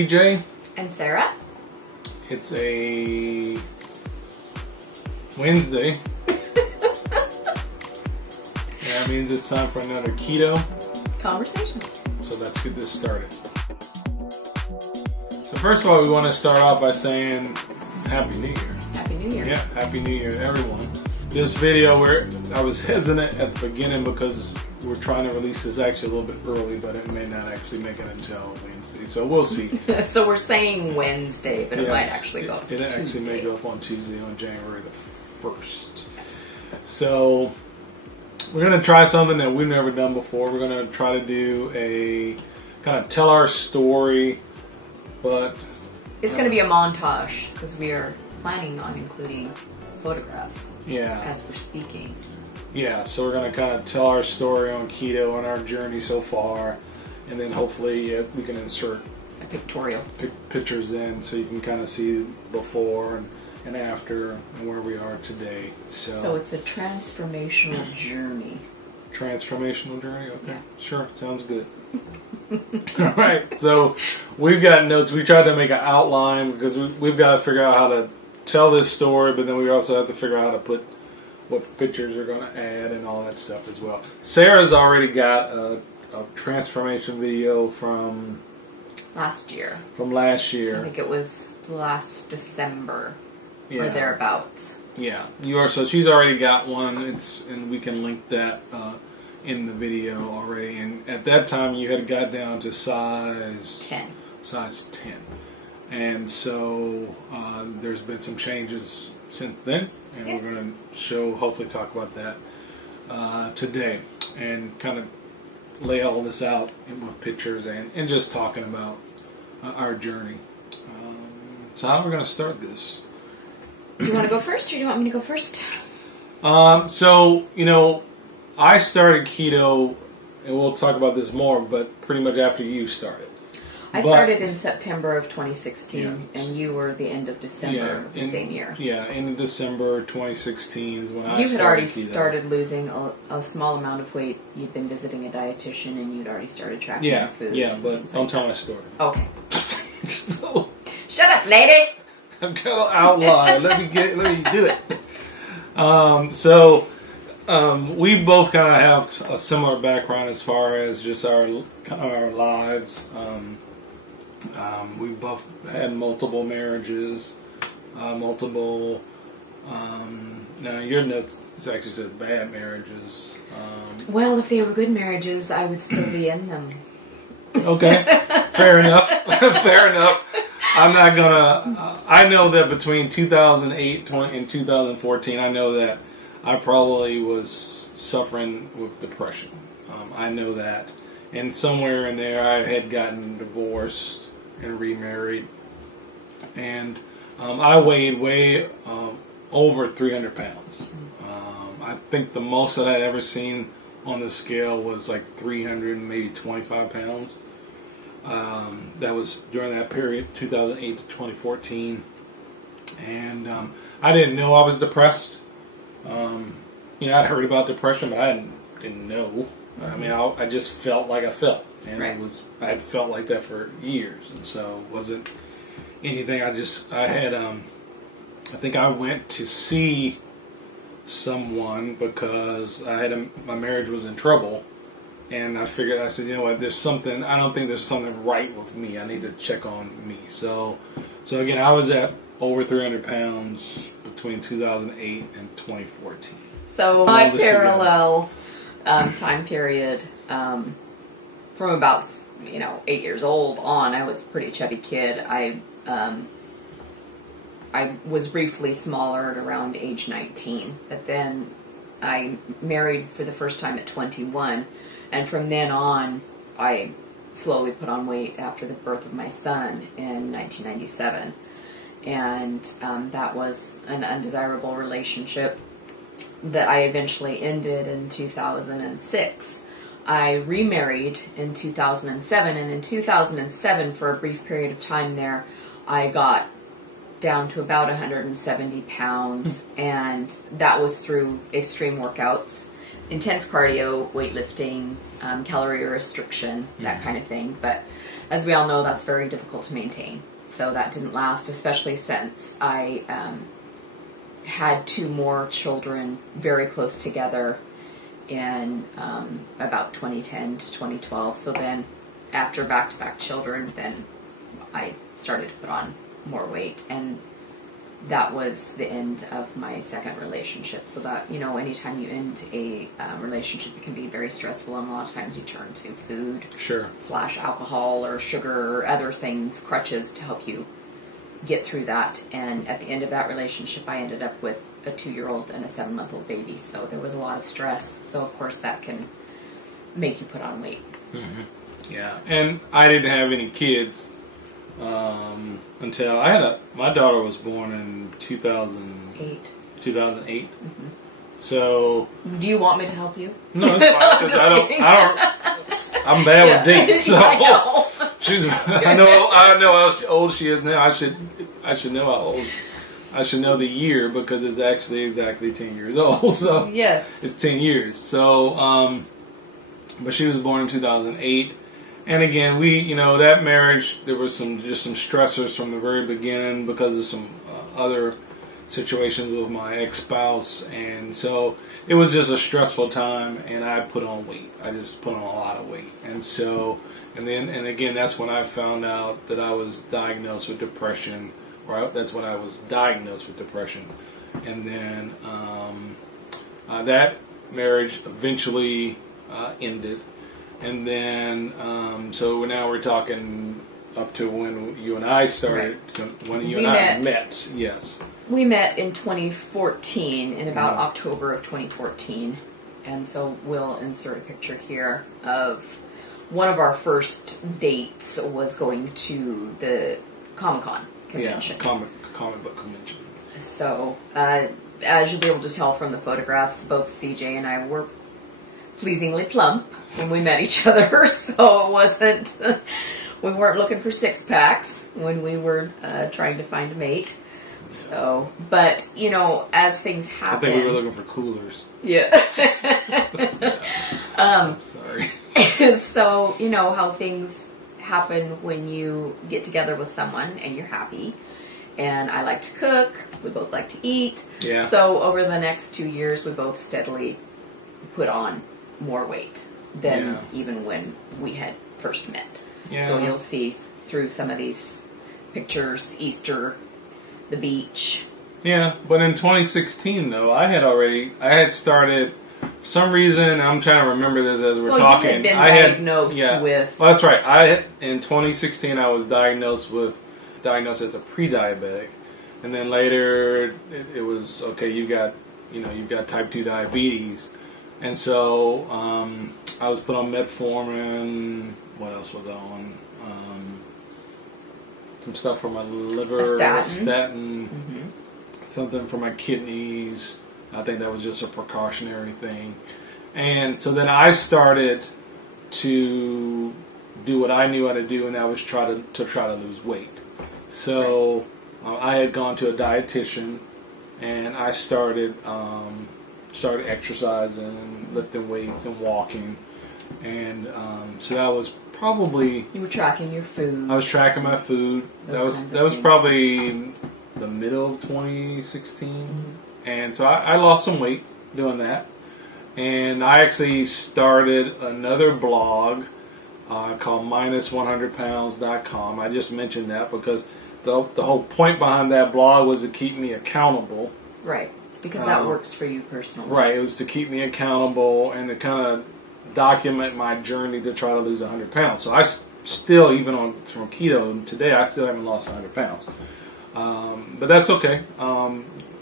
TJ and Sarah. It's a Wednesday. That means it's time for another Keto Conversation. So let's get this started. So first of all, we want to start off by saying Happy New Year. Happy New Year. Yeah, Happy New Year, everyone. This video, I was hesitant at the beginning because we're trying to release this actually a little bit early, but it may not actually make it until Wednesday. So we'll see. So we're saying Wednesday, but it might actually go up It Tuesday. actually may go up on Tuesday, on January the 1st. So we're going to try something that we've never done before. We're going to try to do a kind of tell our story, but it's going to be a montage because we are planning on including photographs as we're speaking. Yeah, so we're going to kind of tell our story on keto and our journey so far, and then hopefully we can insert a pictorial pictures in so you can kind of see before and after and where we are today. So it's a transformational journey. Transformational journey? Okay. Yeah. Sure, sounds good. All right, so we've got notes. We tried to make an outline because we've got to figure out how to tell this story, but then we also have to figure out how to put what pictures are going to add and all that stuff as well. Sarah's already got a transformation video from last year. I think it was last December or thereabouts. Yeah, you are. So she's already got one. And we can link that in the video already. And at that time, you had got down to size 10. Size 10. And so there's been some changes since then, and we're going to hopefully talk about that today, and kind of lay all this out with pictures and just talking about our journey. So how are we going to start this? Do you want to go first, or do you want me to go first? So, I started keto, and we'll talk about this more, but pretty much after you started. I started in September of 2016, and you were the end of December of the same year. Yeah, end of December 2016 is when I started. You had already keto. started losing a small amount of weight. You'd been visiting a dietitian, and you'd already started tracking your food. Yeah, but don't tell my story. Okay. So, shut up, lady! I've got an outline. Let me do it. We both kind of have a similar background as far as just our lives. We both had multiple marriages, now your notes actually said bad marriages. Well, if they were good marriages, I would still be in them. Okay, fair enough. Fair enough. I'm not gonna. I know that between 2008 and 2014, I know that I probably was suffering with depression. I know that. And somewhere in there, I had gotten divorced and remarried. And I weighed way over 300 pounds. I think the most that I'd ever seen on the scale was like 300 and maybe 25 pounds. That was during that period, 2008 to 2014. And I didn't know I was depressed. I'd heard about depression, but I didn't know. I mean, I just felt like I felt, and I had felt like that for years, and so it wasn't anything. I think I went to see someone because my marriage was in trouble, and I said, you know what, there's something. I don't think there's something right with me. I need to check on me. So again, I was at over 300 pounds between 2008 and 2014. So my parallel time period, from about 8 years old on, I was a pretty chubby kid. I was briefly smaller at around age 19, but then I married for the first time at 21, and from then on, I slowly put on weight after the birth of my son in 1997, and that was an undesirable relationship that I eventually ended in 2006. I remarried in 2007, and in 2007, for a brief period of time there, I got down to about 170 pounds, and that was through extreme workouts, intense cardio, weightlifting, calorie restriction, that kind of thing. But as we all know, that's very difficult to maintain. So that didn't last, especially since I had 2 more children very close together in about 2010 to 2012. So then after back-to-back children, then I started to put on more weight, and that was the end of my second relationship. So that, you know, anytime you end a relationship, it can be very stressful, and a lot of times you turn to food / alcohol or sugar or other things, crutches, to help you get through that. And at the end of that relationship, I ended up with a 2-year-old and a 7-month-old baby. So there was a lot of stress. So of course that can make you put on weight. Mm-hmm. Yeah, and I didn't have any kids until my daughter was born in 2008. 2008. Mm-hmm. So. Do you want me to help you? No, it's fine, because I'm bad with dates, so. I know. I know how old she is now. I should know how old. I should know the year, because it's actually exactly 10 years old. So yes, it's 10 years. So, but she was born in 2008. And again, that marriage, there was some stressors from the very beginning because of some other situations with my ex-spouse, and so it was just a stressful time, and I put on weight. I just put on a lot of weight, and so, and again, that's when I found out that I was diagnosed with depression, that's when I was diagnosed with depression, and then that marriage eventually ended. And then, so now we're talking up to when you and I started, when you and I met. Yes. We met in 2014, in about October of 2014. And so we'll insert a picture here of one of our first dates was going to the Comic-Con convention. Yeah, comic book convention. So, as you'll be able to tell from the photographs, both CJ and I were pleasingly plump when we met each other, so it wasn't, we weren't looking for 6-packs when we were trying to find a mate. So, but, as things happen. I think we were looking for coolers. Yeah. I'm sorry. So, how things happen when you get together with someone and you're happy. And I like to cook. We both like to eat. Yeah. So, over the next 2 years, we both steadily put on more weight than even when we had first met. Yeah. So you'll see through some of these pictures, Easter, the beach. Yeah, but in 2016 though, I had started, for some reason, I'm trying to remember this as we're talking. You had been diagnosed with. Well, that's right. In 2016 I was diagnosed as a pre-diabetic, and then later it was okay. You've got type 2 diabetes. And so I was put on metformin. What else was I on? Some stuff for my liver, a statin. Mm-hmm. Something for my kidneys. I think that was just a precautionary thing. And so then I started to do what I knew how to do, and that was try to lose weight. So I had gone to a dietitian, and I started exercising and lifting weights and walking, and so that was probably. You were tracking your food. I was tracking my food. That was probably the middle of 2016, and so I lost some weight doing that, and I actually started another blog called -100pounds.com. I just mentioned that because the whole point behind that blog was to keep me accountable. Right. Because that works for you personally. Right. It was to keep me accountable and to kind of document my journey to try to lose 100 pounds. So I still, even from keto today, I still haven't lost 100 pounds. But that's okay.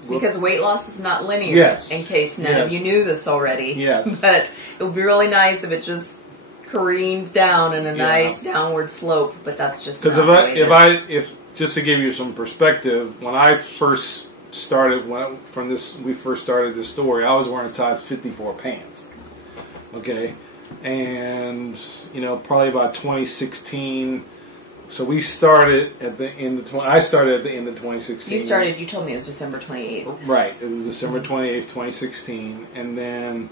Because weight loss is not linear. Yes. In case none of you knew this already. Yes. But it would be really nice if it just careened down in a nice downward slope. But that's just not the way it is. If just to give you some perspective, when I first started, we first started this story, I was wearing size 54 pants. Okay, and probably about 2016. So we started at the end of I started at the end of 2016. You told me it was December 28th. Right, it was December 28th, 2016, and then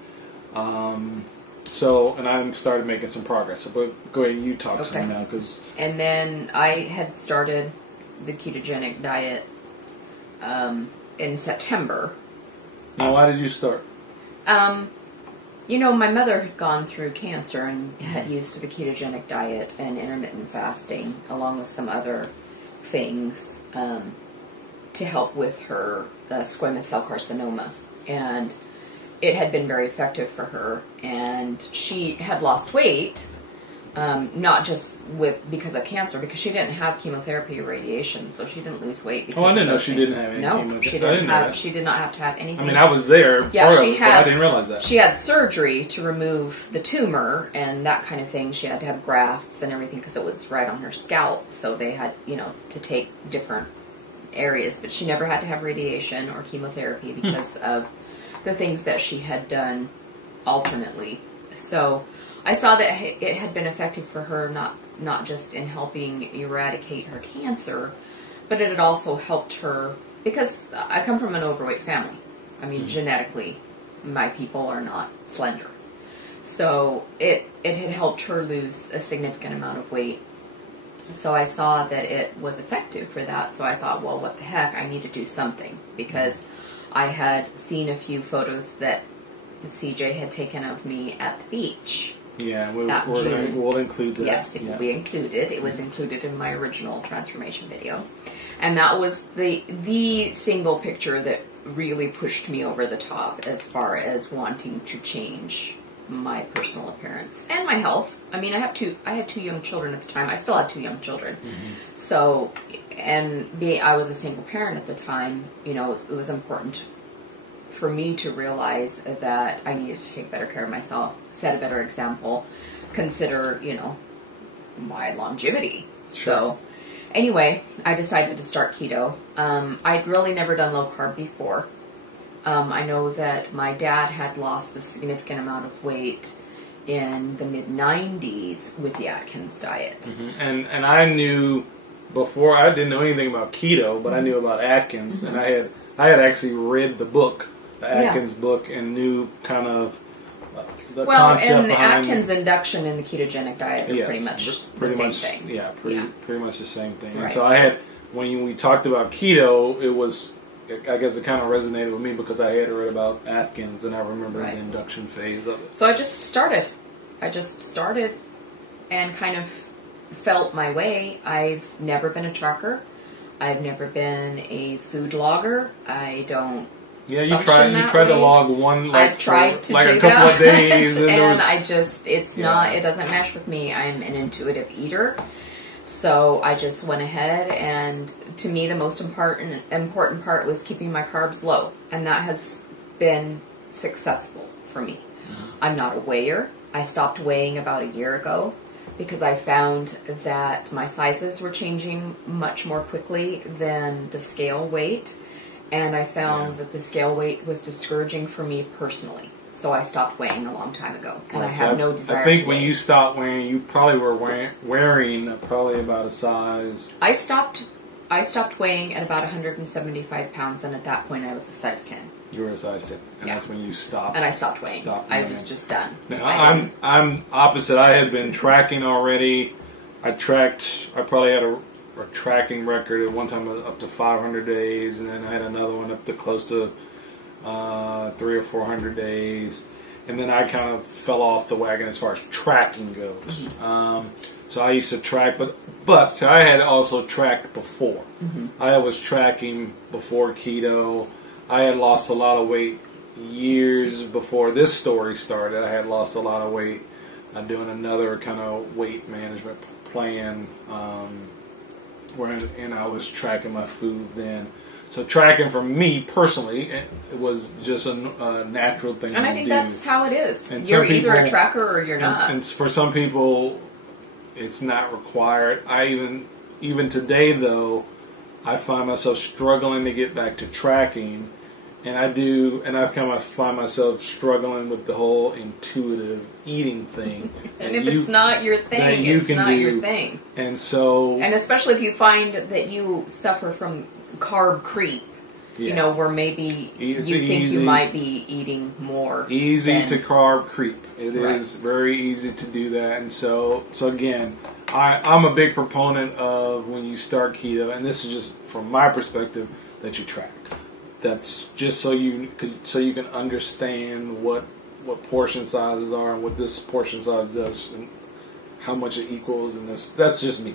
So, and I started making some progress. So, but go ahead, you talk some now, because. And then I had started the ketogenic diet in September. Now, why did you start? You know, my mother had gone through cancer and had used the ketogenic diet and intermittent fasting, along with some other things, to help with her squamous cell carcinoma. And it had been very effective for her. And she had lost weight, not just because of cancer, because she didn't have chemotherapy or radiation, so she didn't lose weight. Because I didn't know she didn't have any chemotherapy. No, she didn't have. She did not have to have anything. I mean, I was there. Yeah, but I didn't realize that. She had surgery to remove the tumor and that kind of thing. She had to have grafts and everything because it was right on her scalp. So they had, to take different areas, but she never had to have radiation or chemotherapy because of the things that she had done alternately. So I saw that it had been effective for her, not just in helping eradicate her cancer, but it had also helped her, because I come from an overweight family. I mean, genetically, my people are not slender. So it had helped her lose a significant amount of weight. So I saw that it was effective for that. So I thought, well, what the heck, I need to do something, because I had seen a few photos that CJ had taken of me at the beach. Yeah, we'll include that. Yes, it will be included. It was included in my original transformation video. And that was the single picture that really pushed me over the top as far as wanting to change my personal appearance and my health. I mean, I had two young children at the time. I still have two young children. So, and I was a single parent at the time. It was important for me to realize that I needed to take better care of myself, set a better example, consider, my longevity. Sure. So, anyway, I decided to start keto. I'd really never done low carb before. I know that my dad had lost a significant amount of weight in the mid-90s with the Atkins diet. And I knew before, I didn't know anything about keto, but I knew about Atkins, and I had actually read the book, the Atkins book, and knew kind of the concept and the behind Atkins induction and the ketogenic diet are pretty much the same thing. Yeah, pretty much the same thing. Right. And so when we talked about keto, it was, I guess it kind of resonated with me because I had read about Atkins, and I remember the induction phase of it. So I just started and kind of felt my way. I've never been a tracker. I've never been a food logger. I don't. Yeah, you tried to log one. I've tried to do a couple of days, and it doesn't mesh with me. I'm an intuitive eater. So I just went ahead, and to me the most important part was keeping my carbs low, and that has been successful for me. I'm not a weigher. I stopped weighing about a year ago because I found that my sizes were changing much more quickly than the scale weight, and I found that the scale weight was discouraging for me personally. So I stopped weighing a long time ago, and I have no desire to weigh. I think when you stopped weighing, you probably were wearing probably about a size. I stopped weighing at about 175 pounds, and at that point I was a size 10. You were a size 10, and that's when you stopped. And I stopped weighing. I was just done. Now, I'm opposite. I had been tracking already. I probably had a tracking record at one time up to 500 days, and then I had another one up to close to 300 or 400 days, and then I kind of fell off the wagon as far as tracking goes. So I used to track, but so I had also tracked before. I was tracking before keto. I had lost a lot of weight years before this story started. I had lost a lot of weight doing another kind of weight management plan, and I was tracking my food then. So tracking for me personally, it was just a natural thing to do. And I think that's how it is. And you're either a tracker or you're not. And for some people, it's not required. Even today though, I find myself struggling to get back to tracking, and I kind of find myself struggling with the whole intuitive eating thing. And if it's not your thing, it's not your thing. And so, and especially if you find that you suffer from carb creep, You know, where maybe you think you might be eating more. Easy to carb creep. It is very easy to do that. And so again, I'm a big proponent of when you start keto, and this is just from my perspective, that you track. That's just so you can understand what portion sizes are and what this portion size does and how much it equals. And that's just me.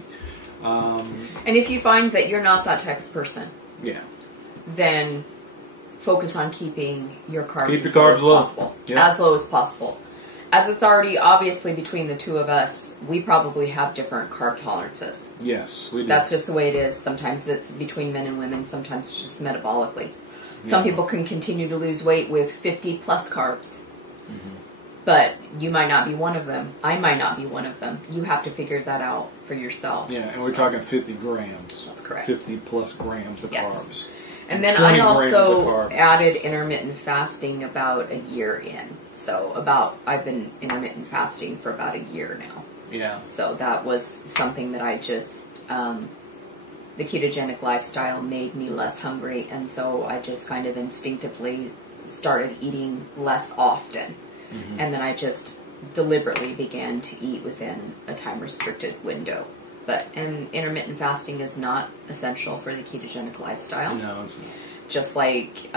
And if you find that you're not that type of person, then focus on keeping your carbs as low as possible. As low as possible. As it's already obviously between the two of us, we probably have different carb tolerances. Yes, we do. That's just the way it is. Sometimes it's between men and women. Sometimes it's just metabolically. Some people can continue to lose weight with 50 plus carbs. But you might not be one of them. I might not be one of them. You have to figure that out for yourself. Yeah, and we're talking 50 grams. That's correct. 50 plus grams of carbs. And then I also added intermittent fasting about a year in. So I've been intermittent fasting for about a year now. Yeah. So that was something that I just, the ketogenic lifestyle made me less hungry. And so I just kind of instinctively started eating less often. And then I just deliberately began to eat within a time-restricted window. And intermittent fasting is not essential for the ketogenic lifestyle. No, it's not. Just like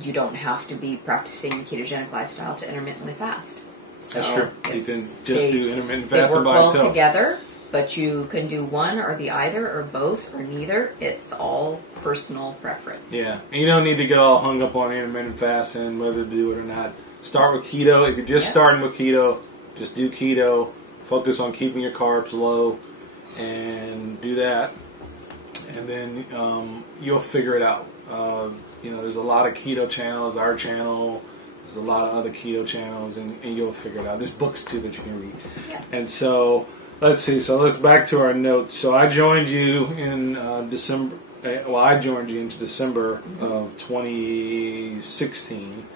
you don't have to be practicing a ketogenic lifestyle to intermittently fast. So that's true. You can just do intermittent fasting by itself. They work well together, but you can do one or the either or both or neither. It's all personal preference. Yeah. And you don't need to get all hung up on intermittent fasting, whether to do it or not. Start with keto. If you're just starting with keto, just do keto. Focus on keeping your carbs low and do that. And then you'll figure it out. There's a lot of keto channels, our channel. There's a lot of other keto channels, and you'll figure it out. There's books, too, that you can read. Yeah. And so, let's see. So, let's back to our notes. So, I joined you in December. I joined you into December of 2016.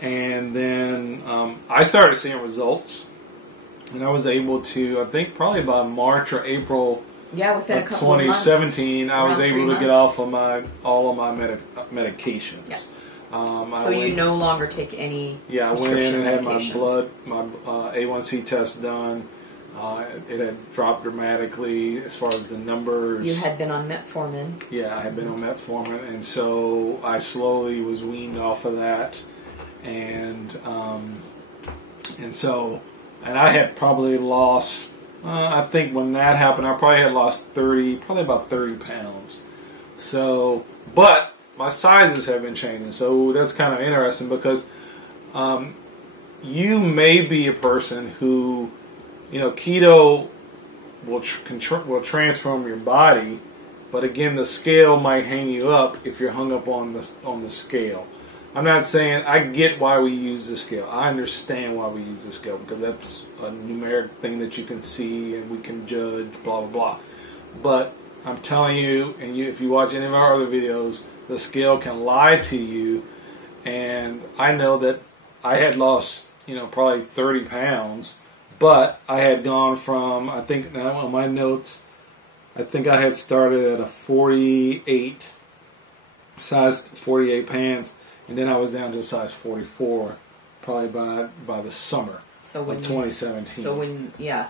And then I started seeing results, and I was able to, I think probably by March or April within a couple of 2017, I was able to get off of all of my medications. Yeah. So you no longer take any I went in and had my A1C test done. It had dropped dramatically as far as the numbers. You had been on metformin. Yeah, I had been on metformin, and so I slowly was weaned off of that. And I had probably lost, I think when that happened, I probably had lost about 30 pounds. So, but my sizes have been changing. So that's kind of interesting because you may be a person who, keto will transform your body, but again, the scale might hang you up if you're hung up on the scale. I'm not saying I get why we use the scale. I understand why we use the scale because that's a numeric thing that you can see and we can judge, blah, blah, blah. But I'm telling you, if you watch any of our other videos, the scale can lie to you. And I know that I had lost, probably 30 pounds, but I had gone from, I think now on my notes, I think I had started at a 48, size 48 pants. And then I was down to a size 44, probably by the summer of 2017. Yeah.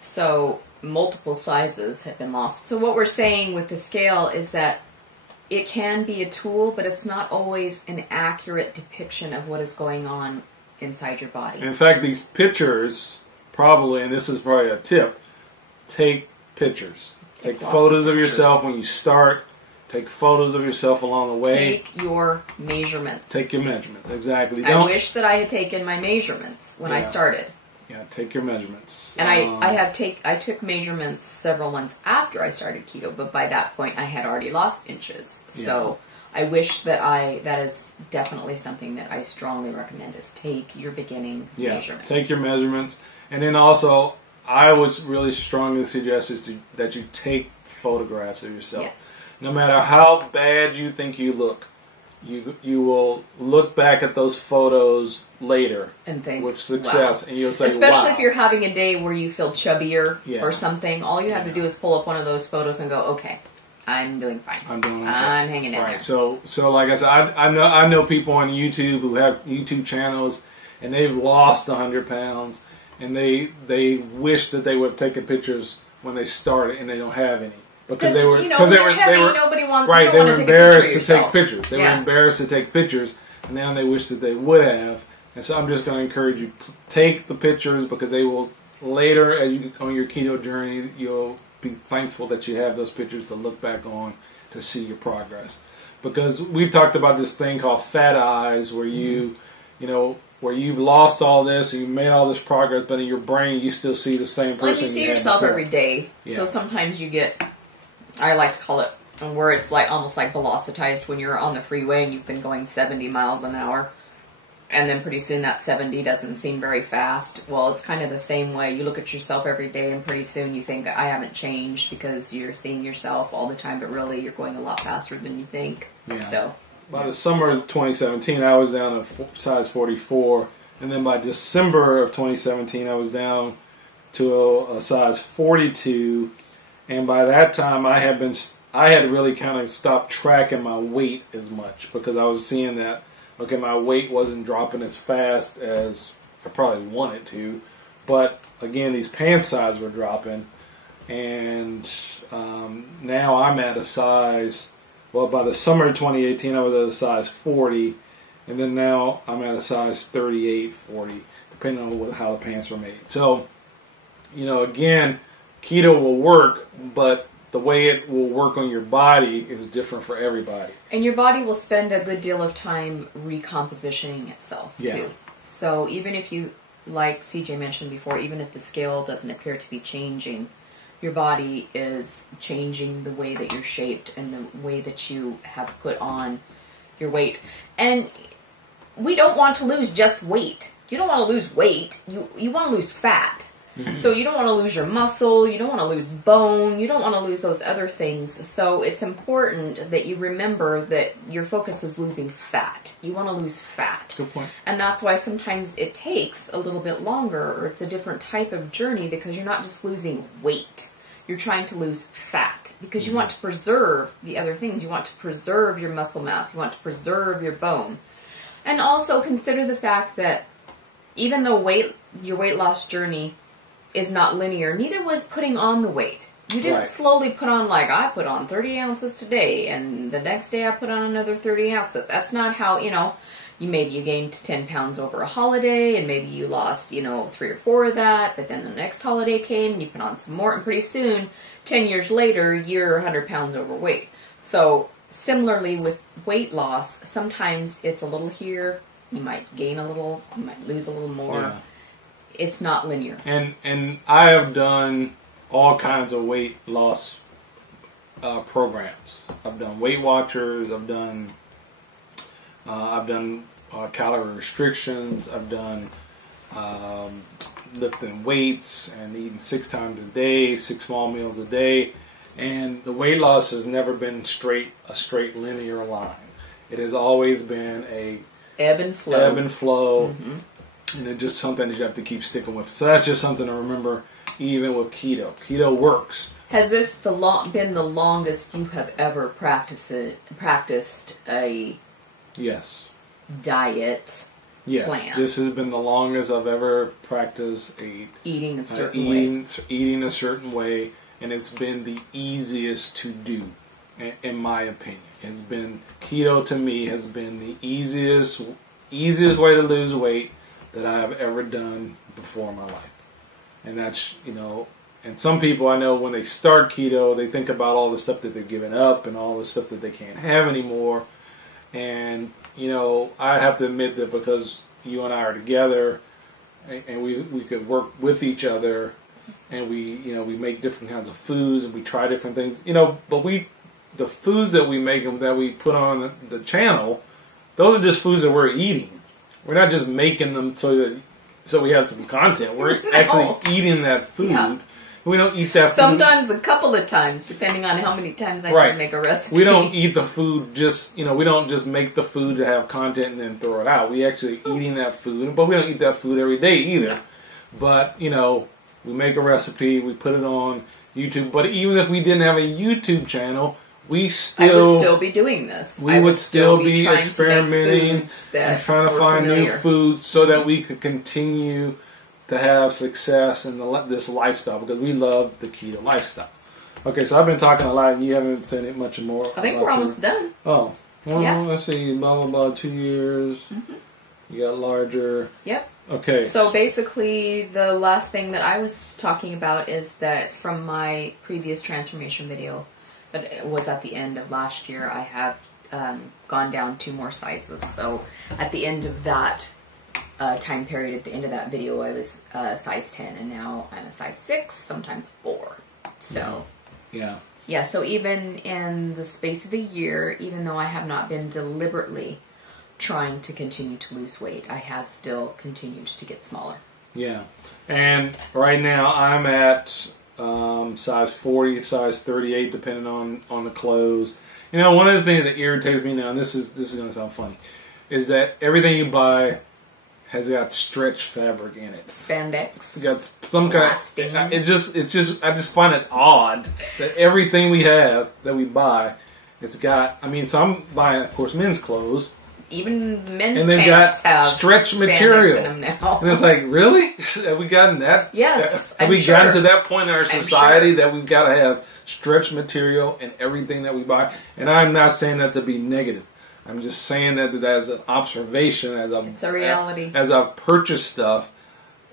So multiple sizes have been lost. So what we're saying with the scale is that it can be a tool, but it's not always an accurate depiction of what is going on inside your body. In fact, these pictures probably, and this is probably a tip, take pictures. Take photos of yourself when you start. Take photos of yourself along the way. Take your measurements. Take your measurements, exactly. I wish that I had taken my measurements when I started. Yeah, take your measurements. And I took measurements several months after I started keto, but by that point I had already lost inches. Yeah. So I wish that is definitely something that I strongly recommend is take your beginning measurements. Take your measurements. And then also, I would really strongly suggest that you take photographs of yourself. Yes. No matter how bad you think you look, you will look back at those photos later and think with success, and you'll say, especially if you're having a day where you feel chubbier or something. All you have to do is pull up one of those photos and go, okay, I'm doing fine. I'm doing okay. I'm hanging in there. So like I said, I know people on YouTube who have YouTube channels, and they've lost 100 pounds, and they wish that they would have taken pictures when they started, and they don't have any because they were nobody wants right. They were embarrassed to take pictures. They were embarrassed to take pictures, and now they wish that they would have. And so I'm just going to encourage you, take the pictures, because they will later, as you on your keto journey, you'll be thankful that you have those pictures to look back on to see your progress. Because we've talked about this thing called fat eyes, where where you've lost all this and you made all this progress, but in your brain you still see the same person. Like you see yourself every day. Yeah. So sometimes you get, I like to call it, where it's like almost like velocitized when you're on the freeway and you've been going 70 miles an hour. And then pretty soon that 70 doesn't seem very fast. Well, it's kind of the same way. You look at yourself every day and pretty soon you think, I haven't changed, because you're seeing yourself all the time, but really you're going a lot faster than you think. Yeah. So by the summer of 2017, I was down to size 44. And then by December of 2017, I was down to a size 42. And by that time, I had really kind of stopped tracking my weight as much, because I was seeing that, okay, my weight wasn't dropping as fast as I probably wanted to. But, again, these pant sizes were dropping. And now I'm at a size, well, by the summer of 2018, I was at a size 40. And then now I'm at a size 38, 40, depending on how the pants were made. So, again, keto will work, but the way it will work on your body is different for everybody. And your body will spend a good deal of time recompositioning itself, too. So even if you, like CJ mentioned before, even if the scale doesn't appear to be changing, your body is changing the way that you're shaped and the way that you have put on your weight. And we don't want to lose just weight. You don't want to lose weight. You want to lose fat. So you don't want to lose your muscle, you don't want to lose bone, you don't want to lose those other things. So it's important that you remember that your focus is losing fat. You want to lose fat. Good point. And that's why sometimes it takes a little bit longer, or it's a different type of journey, because you're not just losing weight. You're trying to lose fat because you want to preserve the other things. You want to preserve your muscle mass. You want to preserve your bone. And also consider the fact that even though your weight loss journey is not linear, neither was putting on the weight. You didn't slowly put on, like, I put on 30 ounces today, and the next day I put on another 30 ounces. That's not how, you gained 10 pounds over a holiday, and maybe you lost, 3 or 4 of that, but then the next holiday came, and you put on some more, and pretty soon, 10 years later, you're 100 pounds overweight. So, similarly with weight loss, sometimes it's a little here, you might gain a little, you might lose a little more. Yeah. It's not linear. And I have done all kinds of weight loss programs. I've done Weight Watchers. I've done calorie restrictions. I've done lifting weights and eating 6 times a day, 6 small meals a day. And the weight loss has never been a straight linear line. It has always been a ebb and flow. Mm-hmm. And it's just something that you have to keep sticking with. So that's just something to remember, even with keto. Keto works. Has this been the longest you have ever practiced a diet plan? This has been the longest I've ever practiced eating a certain way. Eating a certain way, and it's been the easiest to do, in my opinion. It's been, keto to me has been the easiest way to lose weight that I have ever done before in my life. And that's, and some people I know when they start keto, they think about all the stuff that they're giving up and all the stuff that they can't have anymore. And, I have to admit that because you and I are together and we could work with each other, and we make different kinds of foods and we try different things, but the foods that we make and that we put on the channel, those are just foods that we're eating. We're not just making them so we have some content. We're actually eating that food. Yeah. We don't eat that food. Sometimes a couple of times, depending on how many times I can make a recipe. We don't eat the food we don't just make the food to have content and then throw it out. We actually eating that food, but we don't eat that food every day either. No. But, we make a recipe, we put it on YouTube. But even if we didn't have a YouTube channel, we I still would still be doing this. We would still be trying experimenting and trying to find familiar. new foods so that we could continue to have success in this lifestyle, because we love the keto lifestyle. Okay, so I've been talking a lot and you haven't said it much more. I think we're almost done. Oh, well, yeah. Let's see, blah, blah, blah, 2 years. Mm-hmm. You got larger. Yep. Okay. So basically, the last thing that I was talking about is that from my previous transformation video that was at the end of last year, I have gone down 2 more sizes. So at the end of that time period, at the end of that video, I was size 10, and now I'm a size 6, sometimes 4. So yeah. So even in the space of a year, even though I have not been deliberately trying to continue to lose weight, I have still continued to get smaller. Yeah. And right now I'm at size 40, size 38, depending on the clothes. You know, one of the things that irritates me now, and this is going to sound funny, is that everything you buy has got stretch fabric in it. Spandex. It's got some kind of, I just find it odd that everything we have that we buy, it's got, I mean, so I'm buying, of course, men's clothes. Even men's and they've pants got have stretch spandex material in them now. And it's like, really? Have we gotten that? Yes, Have we gotten to that point in our society that we've got to have stretch material in everything that we buy? And I'm not saying that to be negative. I'm just saying that as an observation, it's a reality. As I've purchased stuff,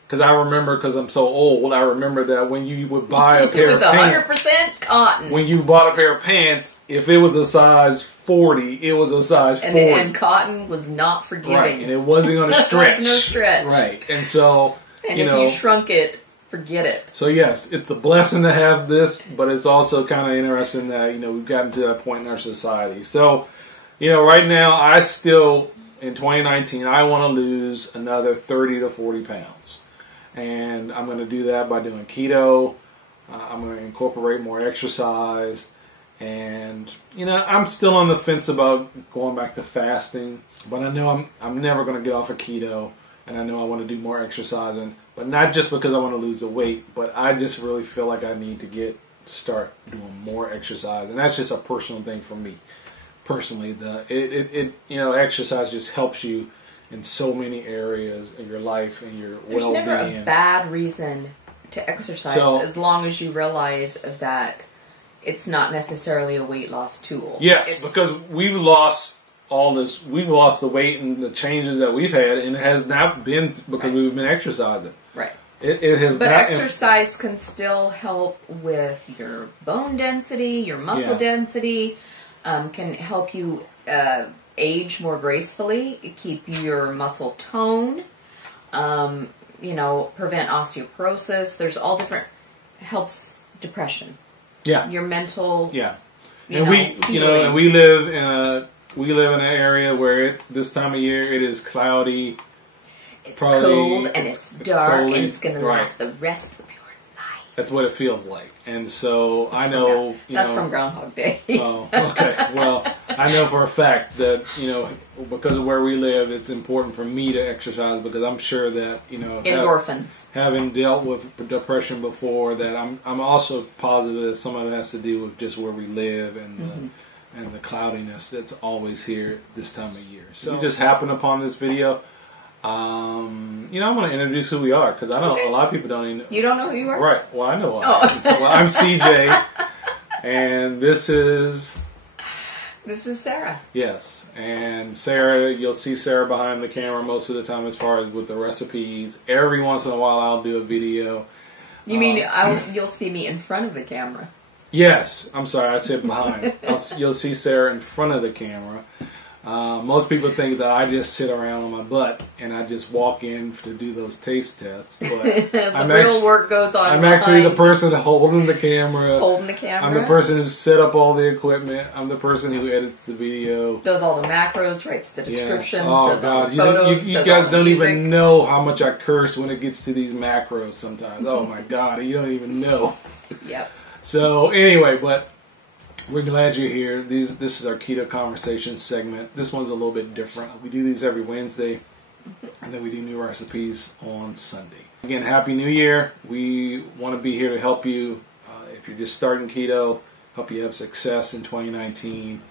because I remember, because I'm so old, I remember that when you would buy a pair of pants, 100% cotton. When you bought a pair of pants, if it was a size 40, it was a size 40. And cotton was not forgiving. Right, and it wasn't going to stretch. There was no stretch. Right, and so, and if you shrunk it, forget it. So yes, it's a blessing to have this, but it's also kind of interesting that, we've gotten to that point in our society. So, right now, I still, in 2019, I want to lose another 30 to 40 pounds. And I'm going to do that by doing keto. I'm going to incorporate more exercise. And, I'm still on the fence about going back to fasting. But I know I'm never going to get off of keto. And I know I want to do more exercising. But not just because I want to lose the weight. But I just really feel like I need to start doing more exercise. And that's just a personal thing for me. Personally, exercise just helps you in so many areas of your life and your well-being. There's never a bad reason to exercise as long as you realize that it's not necessarily a weight loss tool. Yes, because we've lost all this. We've lost the weight and the changes that we've had, and it has not been because we've been exercising. Right. It has but not. Exercise can still help with your bone density, your muscle density. Can help you age more gracefully, keep your muscle tone, prevent osteoporosis. There's all different, helps depression. Yeah. Your mental. Yeah. And we live in an area where this time of year it is cloudy. It's cold and it's dark and it's going to last the rest of your life. That's what it feels like. And so I know... That's from Groundhog Day. Oh, okay. Well, I know for a fact that, because of where we live, it's important for me to exercise because I'm sure that, endorphins. Having dealt with depression before, that I'm also positive that some of it has to do with just where we live and the cloudiness that's always here this time of year. So we just happened upon this video. I'm going to introduce who we are because I know a lot of people don't even know. You don't know who you are? Right. Well, I know who I am. Well, I'm CJ, and this is Sarah. Yes, and Sarah, you'll see Sarah behind the camera most of the time as far as with the recipes. Every once in a while, I'll do a video. You mean you'll see me in front of the camera? Yes. I'm sorry, I said behind. You'll see Sarah in front of the camera. Most people think that I just sit around on my butt and I just walk in to do those taste tests. But the real work goes on. I'm actually the person holding the camera. I'm the person who set up all the equipment. I'm the person who edits the video. Does all the macros, writes the descriptions, all the photos. You guys don't even know how much I curse when it gets to these macros sometimes. Oh my God, you don't even know. Yep. So anyway, but... we're glad you're here. This is our Keto Conversation segment. This one's a little bit different. We do these every Wednesday, and then we do new recipes on Sunday. Again, Happy New Year. We want to be here to help you if you're just starting keto, help you have success in 2019.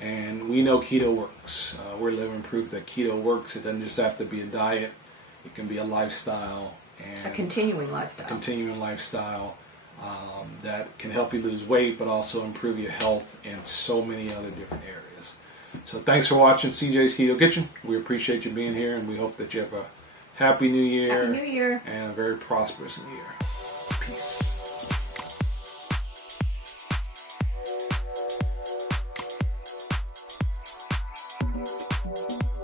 And we know keto works. We're living proof that keto works. It doesn't just have to be a diet. It can be a lifestyle. And a continuing lifestyle. A continuing lifestyle that can help you lose weight, but also improve your health and so many other different areas. So thanks for watching CJ's Keto Kitchen. We appreciate you being here, and we hope that you have a happy new year. Happy New Year. And a very prosperous new year. Peace.